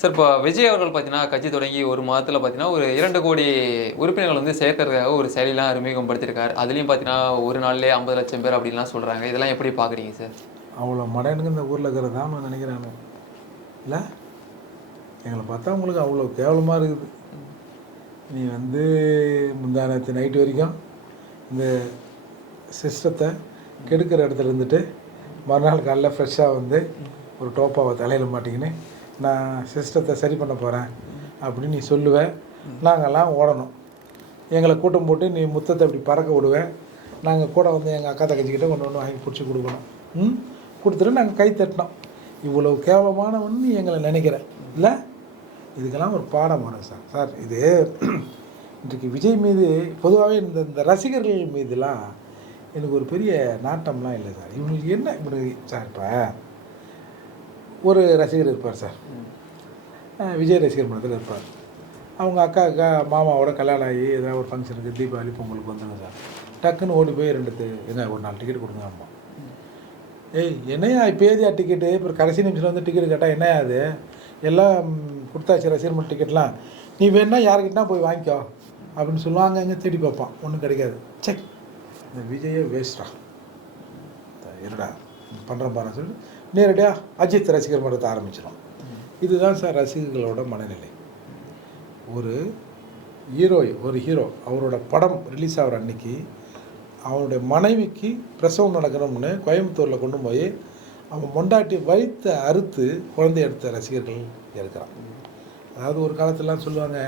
Sir இப்போ விஜய் அவர்கள் பார்த்தீங்கன்னா கட்சி தொடங்கி ஒரு மாதத்தில் பார்த்தீங்கன்னா ஒரு 2 கோடி உறுப்பினர்கள் வந்து சேர்க்கறதுக்காக ஒரு செயலிலாம் அறிமுகப்படுத்தியிருக்காரு. அதுலேயும் பார்த்தீங்கன்னா ஒரு நாள்லேயே 50 லட்சம் பேர் அப்படின்லாம் சொல்கிறாங்க. இதெல்லாம் எப்படி பார்க்குறீங்க சார்? அவ்வளோ மடையனுங்க இந்த ஊரில் இருக்கிறதான் நான் நினைக்கிறேன். இல்லை, எங்களை பார்த்தா உங்களுக்கு அவ்வளோ கேவலமாக இருக்குது. நீ வந்து முந்தா நேற்று நைட்டு வரைக்கும் இந்த சிஸ்டத்தை கெடுக்கிற இடத்துல இருந்துட்டு மறுநாள் காலைல ஃப்ரெஷ்ஷாக வந்து ஒரு டோப்பாவை தலையில் மாட்டிக்கின்னு நான் சிஸ்டத்தை சரி பண்ண போகிறேன் அப்படின்னு நீ சொல்லுவேன். நாங்கள்லாம் ஓடணும். எங்களை கூட்டம் போட்டு நீ முத்தத்தை இப்படி பறக்க விடுவேன். நாங்கள் கூட வந்து எங்கள் அக்கா தங்கச்சிக்கிட்ட ஒன்று வாங்கி பிடிச்சி கொடுக்கணும். கொடுத்துட்டு நாங்கள் கை தட்டினோம். இவ்வளோ கேவலமானவன்னு நீ எங்களை நினைக்கிறேன் இல்லை? இதுக்கெல்லாம் ஒரு பாடம் வரும் சார். சார் இது இன்றைக்கு விஜய் மீது பொதுவாகவே இந்த ரசிகர்கள் மீதுலாம் எனக்கு ஒரு பெரிய நாட்டம்லாம் இல்லை சார். இவங்களுக்கு என்ன இப்படி சார், இப்போ ஒரு ரசிகர் இருப்பார் சார், விஜய் ரசிகர் மனத்தில் இருப்பார். அவங்க அக்கா மாமாவோட கல்யாணம் ஆகி ஏதாவது ஒரு ஃபங்க்ஷனுக்கு தீபாவளி பொங்கலுக்கு வந்துங்க சார், டக்குன்னு ஓடி போய் என்ன ஒரு 4 டிக்கெட் கொடுங்க. அம்மா ஏய் என்னையா இப்போ ஏதியா டிக்கெட்டு, இப்போ கடைசி நிமிஷத்தில் வந்து டிக்கெட் கேட்டால் என்னையா அது, எல்லாம் கொடுத்தாச்சு ரசிகர் மன்ற டிக்கெட்லாம், நீ வேணா யாருக்கிட்டனா போய் வாங்கிக்கோ அப்படின்னு சொல்லுவாங்க. அங்கே தேடி பார்ப்பான், ஒன்றும் கிடைக்காது. செக் இந்த விஜயை வேஸ்டா இருடா பண்ணுற பாரு சொல்லி நேரடியாக அஜித் ரசிகர் மன்றத்தை ஆரம்பிச்சிடும். இதுதான் சார் ரசிகர்களோட மனநிலை. ஒரு ஹீரோ அவரோட படம் ரிலீஸ் ஆகிற அன்னைக்கு அவனுடைய மனைவிக்கு பிரசவம் நடக்கணும்னு கோயம்புத்தூரில் கொண்டு போய் அவன் மொண்டாட்டி வயிற்றை அறுத்து குழந்தை எடுத்த ரசிகர்கள் இருக்கிறான். அதாவது ஒரு காலத்திலலாம் சொல்லுவாங்க,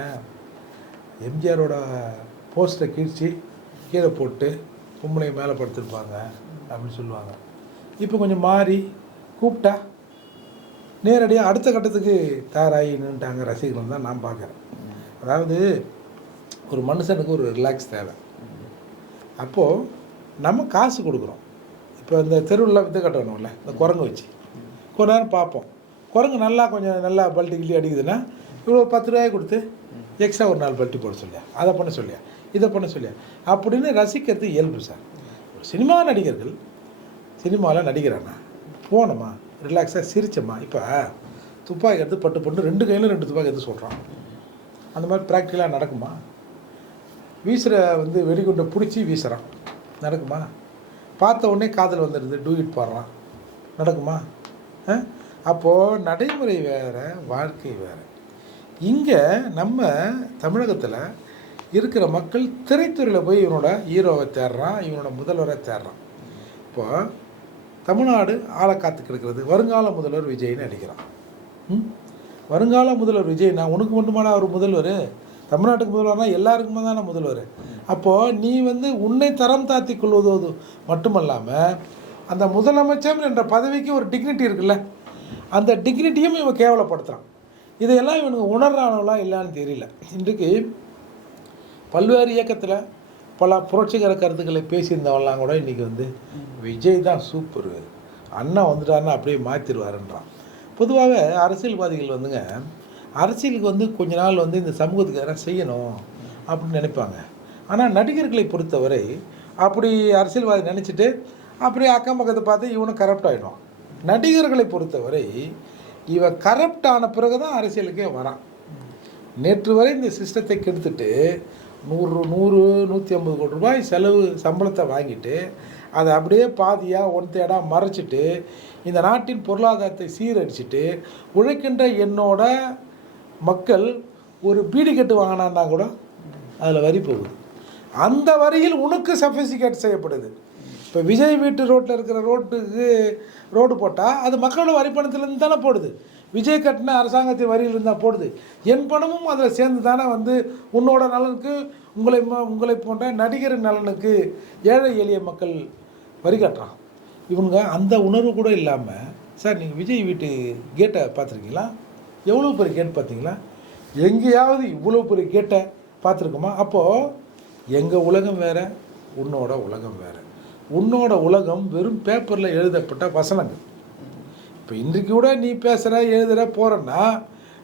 எம்ஜிஆரோட போஸ்டரை கீழ்ச்சி கீழே போட்டு பொம்பளை மேலே படுத்திருப்பாங்க அப்படின்னு சொல்லுவாங்க. இப்போ கொஞ்சம் மாறி கூப்பிட்டா நேரடியாக அடுத்த கட்டத்துக்கு தயாராகி நின்றுட்டாங்க ரசிகர்கள் தான் நான் பார்க்குறேன். அதாவது ஒரு மனுஷனுக்கு ஒரு ரிலாக்ஸ் தேவை. அப்போது நம்ம காசு கொடுக்குறோம். இப்போ இந்த தெருவில் வித்து கட்டணும்ல, இந்த குரங்கு வச்சு கொஞ்ச நேரம் பார்ப்போம். குரங்கு கொஞ்சம் நல்லா பல்ட்டி கிள்ளி அடிக்குதுன்னா இவ்வளோ 10 ரூபாய் கொடுத்து எக்ஸ்ட்ரா ஒரு 4 பல்ட்டி போட சொல்லியா, அதை பண்ண சொல்லியா, இதை பண்ண சொல்லியா அப்படின்னு ரசிக்கிறது இயல்பு சார். ஒரு சினிமா நடிகர்கள் சினிமாவில் நடிக்கிறானா போனோமா ரிலாக்ஸாக சிரிச்சோமா. இப்போ துப்பாக்கி எடுத்து பட்டு 2 கையிலும் 2 துப்பாக்கி எடுத்து சொல்கிறான். அந்த மாதிரி ப்ராக்டிக்கலாக நடக்குமா? வீசுகிற வெடிகுண்டை பிடிச்சி வீசுகிறான், நடக்குமா? பார்த்த உடனே காதல் வந்துடுது, டூயிட் பாடுறான், நடக்குமா? அப்போது நடைமுறை வேறு, வாழ்க்கை வேறு. இங்கே நம்ம தமிழகத்தில் இருக்கிற மக்கள் திரைத்துறையில் போய் இவனோட ஹீரோவை தேடுறான், இவனோட முதல்வரை தேடுறான். இப்போது தமிழ்நாடு ஆளை காத்து கிடக்கிறது. வருங்கால முதல்வர் விஜய்னு அடிக்கிறான். வருங்கால முதல்வர் விஜய்னா உனக்கு மட்டுமானா அவர் முதல்வர்? தமிழ்நாட்டுக்கு முதல்வர்னா எல்லாருக்குமே தானே முதல்வர். அப்போது நீ உன்னை தரம் தாத்தி கொள்வதோடு மட்டுமல்லாமல் அந்த முதலமைச்சர் என்ற பதவிக்கு ஒரு டிக்னிட்டி இருக்குல்ல, அந்த டிக்னிட்டியும் இவன் கேவலப்படுத்துகிறான். இதையெல்லாம் இவனுக்கு உணர்றானவளா இல்லைன்னு தெரியல. இன்றைக்கு பல்வேறு இயக்கத்தில் பல புரட்சிகர கருத்துக்களை பேசியிருந்தவெல்லாம் கூட இன்றைக்கி விஜய் தான் சூப்பர், அண்ணா வந்துட்டாருன்னா அப்படியே மாற்றிடுவாருன்றான். பொதுவாகவே அரசியல்வாதிகள் அரசியலுக்கு கொஞ்ச நாள் இந்த சமூகத்துக்கு எதனா செய்யணும் அப்படின்னு நினைப்பாங்க. ஆனால் நடிகர்களை பொறுத்தவரை அப்படி அரசியல்வாதி நினச்சிட்டு அப்படியே அக்கம் பக்கத்தை பார்த்து இவனும் கரப்ட் ஆகிடும். நடிகர்களை பொறுத்தவரை இவன் கரப்ட் ஆன பிறகு தான் அரசியலுக்கே வரான். நேற்று வரை இந்த சிஸ்டத்தை கெடுத்துட்டு 100-150 கோடி ரூபாய் சம்பளத்தை வாங்கிட்டு அதை அப்படியே பாதியாக 1/3 மறைச்சிட்டு இந்த நாட்டின் பொருளாதாரத்தை சீரடிச்சிட்டு உழைக்கின்ற என்னோட மக்கள் ஒரு பீடி கட்டு வாங்கினான்னா கூட அதில் வரி போகுது. அந்த வரியில் உனக்கு சஃபிசிகேட் செய்யப்படுது. இப்போ விஜய் வீட்டு ரோட்டில் இருக்கிற ரோடு போட்டால் அது மக்களோட வரி பணத்துலேருந்து தானே போடுது. விஜய் கட்டின அரசாங்கத்தின் வரியிலிருந்து தான் போடுது. என் பணமும் அதில் சேர்ந்து தானே உன்னோட நலனுக்கு, உங்களை போன்ற நடிகரின் நலனுக்கு ஏழை எளிய மக்கள் வரி கட்டுறான். இவங்க அந்த உணர்வு கூட இல்லாமல், சார் நீங்கள் விஜய் வீட்டு கேட்டை பார்த்துருக்கீங்களா? எவ்வளோ பெரிய கேட் பார்த்தீங்களா? எங்கேயாவது இவ்வளோ பெரிய கேட்டை பார்த்துருக்கோமா? அப்போது எங்கள் உலகம் வேறு, உன்னோட உலகம் வேறு. உன்னோட உலகம் வெறும் பேப்பரில் எழுதப்பட்ட வசனங்கள். இப்போ இன்றைக்கு கூட நீ பேசுகிற எழுதுகிற போகிறன்னா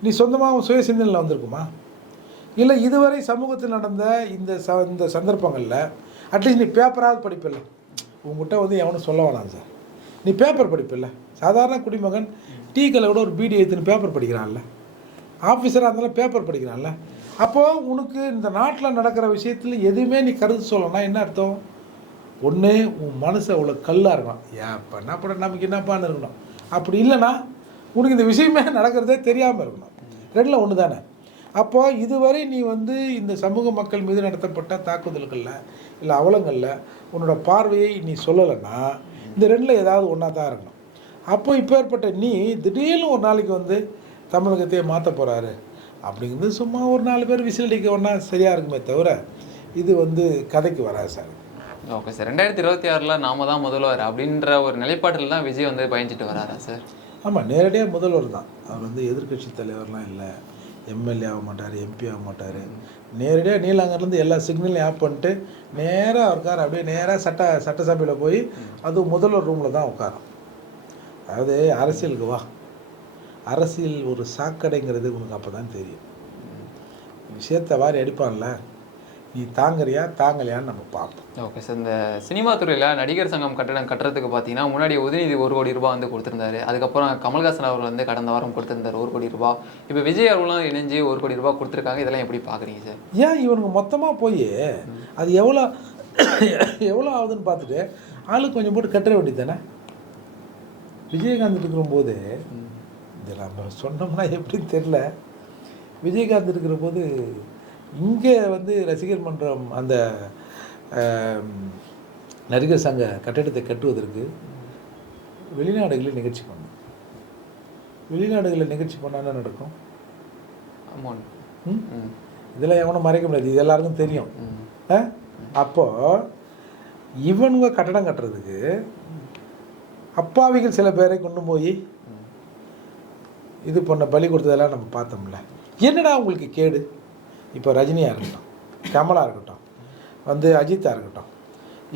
நீ சொந்தமாக சுய சிந்தனையில் வந்திருக்குமா? இல்லை இதுவரை சமூகத்தில் நடந்த இந்த சந்தர்ப்பங்களில் அட்லீஸ்ட் நீ பேப்பராவது படிப்பில்லை. உங்கள்கிட்ட எவனும் சொல்ல வேணாம் சார், நீ பேப்பர் படிப்பில்லை. சாதாரண குடிமகன் டீ கலை கூட ஒரு பீடி எடுத்துன்னு பேப்பர் படிக்கிறான்ல. ஆஃபீஸராக இருந்தாலும் பேப்பர் படிக்கிறான்ல. அப்போது உனக்கு இந்த நாட்டில் நடக்கிற விஷயத்தில் எதுவுமே நீ கருத்து சொல்லணும்னா என்ன அர்த்தம்? ஒன்று உன் மனசு அவ்வளோ கல்லாக இருக்கணும். ஏப்பா என்ன பட நமக்கு என்னப்பான்னு இருக்கணும். அப்படி இல்லைன்னா உனக்கு இந்த விஷயமே நடக்கிறதே தெரியாமல் இருக்கணும். ரெண்டில் ஒன்று தானே. அப்போது இதுவரை நீ வந்து இந்த சமூக மக்கள் மீது நடத்தப்பட்ட தாக்குதல்களில் இல்லை அவலங்களில் உன்னோட பார்வையை நீ சொல்லலைன்னா இந்த ரெண்டில் ஏதாவது ஒன்றா தான் இருக்கணும். அப்போ இப்போ ஏற்பட்ட நீ திடீர்னு ஒரு நாளைக்கு வந்து தமிழகத்தையே மாற்ற போகிறாரு அப்படிங்கிறது சும்மா ஒரு 4 பேர் விசிலடிக்க ஒன்றா சரியாக இருக்குமே தவிர இது வந்து கதைக்கு வராது சார். Okay sir. 2026 நாம தான் முதல்வர் அப்படின்ற ஒரு நிலைப்பாட்டில் தான் விஜய் வந்து பயணிச்சுட்டு வராரா சார்? ஆமாம், நேரடியாக முதல்வர் தான். அவர் வந்து எதிர்க்கட்சி தலைவர்லாம் இல்லை, எம்எல்ஏ ஆக மாட்டார், எம்பி ஆக மாட்டார். நேரடியாக நீலாங்கர்லேருந்து எல்லா சிக்னலையும் ஆஃப் பண்ணிட்டு நேராக இருக்கார். அப்படியே நேராக சட்டசபையில் போய் அதுவும் முதல்வர் ரூமில் தான் உட்காரும். அதாவது அரசியலுக்கு வா, அரசியல் ஒரு சாக்கடைங்கிறது உனக்கு அப்போ தான் தெரியும். விஷயத்தை வாரி அடிப்பான்ல, நீ தாங்கறியா தாங்கலையான்னு நம்ம பார்ப்போம். Okay sir. இந்த சினிமா துறையில் நடிகர் சங்கம் கட்டடம் கட்டுறதுக்கு பார்த்தீங்கன்னா முன்னாடி உதயநிதி 1 கோடி ரூபாய் வந்து கொடுத்துருந்தாரு. அதுக்கப்புறம் கமல்ஹாசன் அவர்கள் வந்து கடந்த வாரம் கொடுத்துருந்தார் 1 கோடி ரூபாய். இப்போ விஜய் அவர்களும் இணைஞ்சு 1 கோடி ரூபாய் கொடுத்துருக்காங்க. இதெல்லாம் எப்படி பார்க்குறீங்க சார்? ஏன் இவனுக்கு மொத்தமாக போய் அது எவ்வளோ எவ்வளோ ஆகுதுன்னு பார்த்துட்டு ஆளுக்கு கொஞ்சம் போட்டு கட்டுற வேண்டியது தானே. விஜயகாந்த் இருக்கிறபோது இது நம்ம சொன்னோம்னா எப்படின்னு தெரில. விஜயகாந்த் இருக்கிற போது இங்கே வந்து ரசிகர் மன்றம் அந்த நடிகர் சங்க கட்டடத்தை கட்டுவதற்கு வெளிநாடுகளில் நிகழ்ச்சி பண்ணோம். வெளிநாடுகளில் நிகழ்ச்சி பண்ணால் என்ன நடக்கும்? இதெல்லாம் எவனும் மறைக்க முடியாது, இது எல்லாருக்கும் தெரியும். அப்போது இவனுங்க கட்டடம் கட்டுறதுக்கு அப்பாவிகள் சில பேரை கொண்டு போய் இது பண்ண பலி கொடுத்ததெல்லாம் நம்ம பார்த்தோம்ல. என்னடா உங்களுக்கு கேடு? இப்போ ரஜினியாக இருக்கட்டும், கமலாக இருக்கட்டும், வந்து அஜித்தாக இருக்கட்டும்,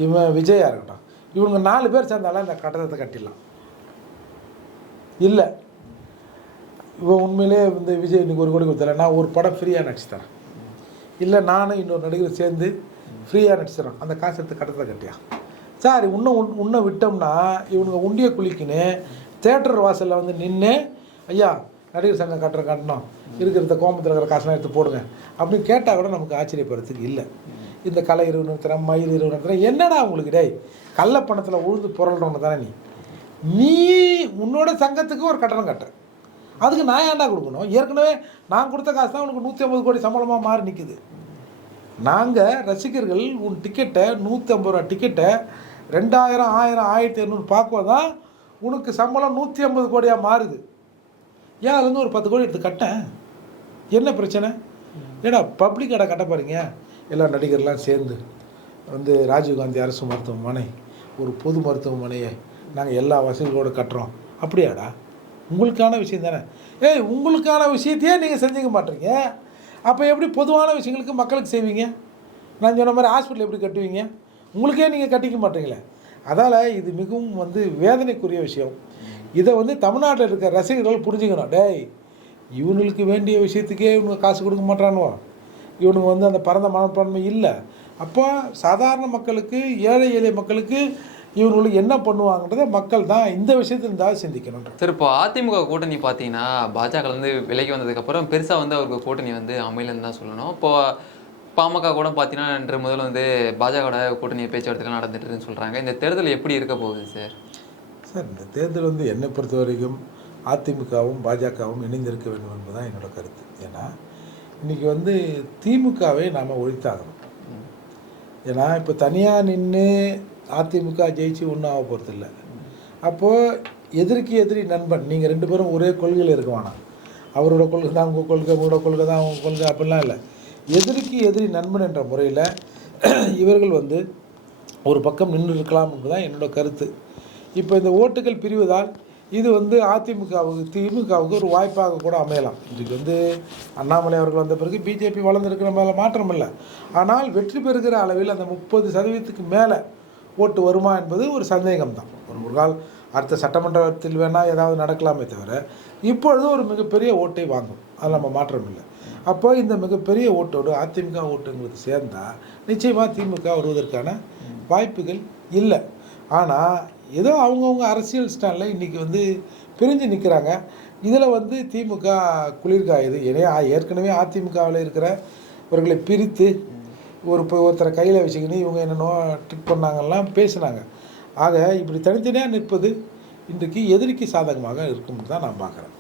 இவன் விஜயாக இருக்கட்டும், இவங்க 4 பேர் சேர்ந்தாலும் இந்த கட்டடத்தை கட்டிடலாம். இல்லை இவன் உண்மையிலே இந்த விஜய் இன்னைக்கு 1 கோடி கொடுத்தல, நான் ஒரு படம் ஃப்ரீயாக நடிச்சு தரேன், இல்லை நானும் இன்னொரு நடிகர் சேர்ந்து ஃப்ரீயாக நடிச்சு தரோம், அந்த காசு எடுத்து கட்டடத்தை கட்டியா சார். உன்னை விட்டோம்னா இவனுங்க உண்டிய குளிக்குன்னு தேட்டர் வாசலில் வந்து நின்று ஐயா நடிகர் சங்கம் கட்டணும், இருக்கிறத கோமத்தில் இருக்கிற காசுலாம் எடுத்து போடுங்க அப்படின்னு கேட்டால் கூட நமக்கு ஆச்சரியப்படுறதுக்கு இல்லை. இந்த கலை இரவு நிறுத்துறேன், மயில் இரவு நிறுத்துறேன், என்னடா உங்களுக்கு டேய் கள்ள பணத்தில் உழுந்து புரள்றவங்க தானே நீ உன்னோட சங்கத்துக்கு ஒரு கட்டணம் கட்டுற, அதுக்கு நான் ஏன்டா கொடுக்கணும்? ஏற்கனவே நான் கொடுத்த காசு தான் உனக்கு 150 கோடி சம்பளமாக மாறி நிற்குது. நாங்கள் ரசிகர்கள் உன் டிக்கெட்டை 150 ரூபா டிக்கெட்டை 2000, 1000, 1200 பார்க்கும்போது தான் உனக்கு சம்பளம் 150 கோடியாக மாறுது. ஏன் அது வந்து ஒரு 10 கோடி எடுத்து கட்டேன், என்ன பிரச்சனை? ஏடா பப்ளிக் கடை கட்ட பாருங்க, எல்லா நடிகர்லாம் சேர்ந்து வந்து ராஜீவ்காந்தி அரசு மருத்துவமனை ஒரு பொது மருத்துவமனையை நாங்கள் எல்லா வசதிகளோடு கட்டுறோம். அப்படியாடா? உங்களுக்கான விஷயம் தானே. உங்களுக்கான விஷயத்தையே நீங்கள் செஞ்சுக்க மாட்டீங்க, அப்போ எப்படி பொதுவான விஷயங்களுக்கு மக்களுக்கு செய்வீங்க? நான் சொன்ன மாதிரி ஹாஸ்பிட்டல் எப்படி கட்டுவீங்க? உங்களுக்கே நீங்கள் கட்டிக்க மாட்டீங்களே. அதால் இது மிகவும் வந்து வேதனைக்குரிய விஷயம். இதை வந்து தமிழ்நாட்டில் இருக்க ரசிகர்கள் புரிஞ்சுக்கணும். டேய் இவனுக்கு வேண்டிய விஷயத்துக்கே இவனுங்க காசு கொடுக்க மாட்டானுவோ, இவனுங்க வந்து அந்த பரந்த மனப்பான்மை இல்லை. அப்போ சாதாரண மக்களுக்கு, ஏழை எளிய மக்களுக்கு இவங்களுக்கு என்ன பண்ணுவாங்கன்றதை மக்கள் தான் இந்த விஷயத்தில் இருந்தால் சிந்திக்கணும். சார், இப்போ அதிமுக கூட்டணி பார்த்தீங்கன்னா பாஜகலேருந்து விலகி வந்ததுக்கப்புறம் பெருசாக வந்து அவருக்கு கூட்டணி வந்து அமையலன்னு தான் சொல்லணும். இப்போது பாமக கூட பார்த்தீங்கன்னா இன்று முதல் வந்து பாஜகவோட கூட்டணி பேச்சுவார்த்தைகள் நடந்துட்டுன்னு சொல்கிறாங்க. இந்த தேர்தல் எப்படி இருக்க போகுது சார்? சார், இந்த தேர்தல் வந்து என்னை பொறுத்த வரைக்கும் அதிமுகவும் பாஜகவும் இணைந்திருக்க வேண்டும் என்பதுதான் என்னோட கருத்து. ஏன்னா இன்றைக்கி வந்து திமுகவை நாம் ஒழித்தாகணும். ஏன்னா இப்போ தனியாக நின்று அதிமுக ஜெயிச்சு ஒன்றும் ஆக போகிறது இல்லை. அப்போது எதிரிக்கு எதிரி நண்பன், நீங்கள் 2 பேரும் ஒரே கொள்கையில் இருக்க வேணாம். அவரோட கொள்கை தான் உங்கள் கொள்கை, உங்களோட கொள்கை தான் உங்கள் கொள்கை, அப்படிலாம் இல்லை. எதிரிக்கு எதிரி நண்பன் என்ற முறையில் இவர்கள் வந்து ஒரு பக்கம் நின்று இருக்கலாம் என்பதுதான் என்னோட கருத்து. இப்போ இந்த ஓட்டுகள் பிரிவதால் இது வந்து அதிமுகவுக்கு திமுகவுக்கு ஒரு வாய்ப்பாக கூட அமையலாம். இன்றைக்கு வந்து அண்ணாமலை அவர்கள் வந்த பிறகு பிஜேபி வளர்ந்துருக்கிற மேலே மாற்றம் இல்லை. ஆனால் வெற்றி பெறுகிற அளவில் அந்த 30% மேலே ஓட்டு வருமா என்பது ஒரு சந்தேகம் தான். ஒரு கால் அடுத்த சட்டமன்றத்தில் வேணால் ஏதாவது நடக்கலாமே தவிர இப்பொழுது ஒரு மிகப்பெரிய ஓட்டை வாங்கும், அதில் நம்ம மாற்றம் இல்லை. அப்போ இந்த மிகப்பெரிய ஓட்டோடு அதிமுக ஓட்டுங்களுக்கு சேர்ந்தால் நிச்சயமாக திமுக வருவதற்கான வாய்ப்புகள் இல்லை. ஆனால் ஏதோ அவங்கவுங்க அரசியல் ஸ்டாண்டில் இன்றைக்கி வந்து பிரிஞ்சு நிற்கிறாங்க. இதில் வந்து திமுக குளிர்காயுது. ஏற்கனவே அதிமுகவில் இருக்கிறவர்களை பிரித்து ஒருத்தரை கையில் வச்சுக்கின்னு இவங்க என்னென்னோ ட்ரிக் பண்ணாங்கலாம் பேசினாங்க. ஆக இப்படி தனித்தனியாக நிற்பது இன்றைக்கு எதிரிக்கு சாதகமாக இருக்கும்னு தான் நான் பார்க்குறேன்.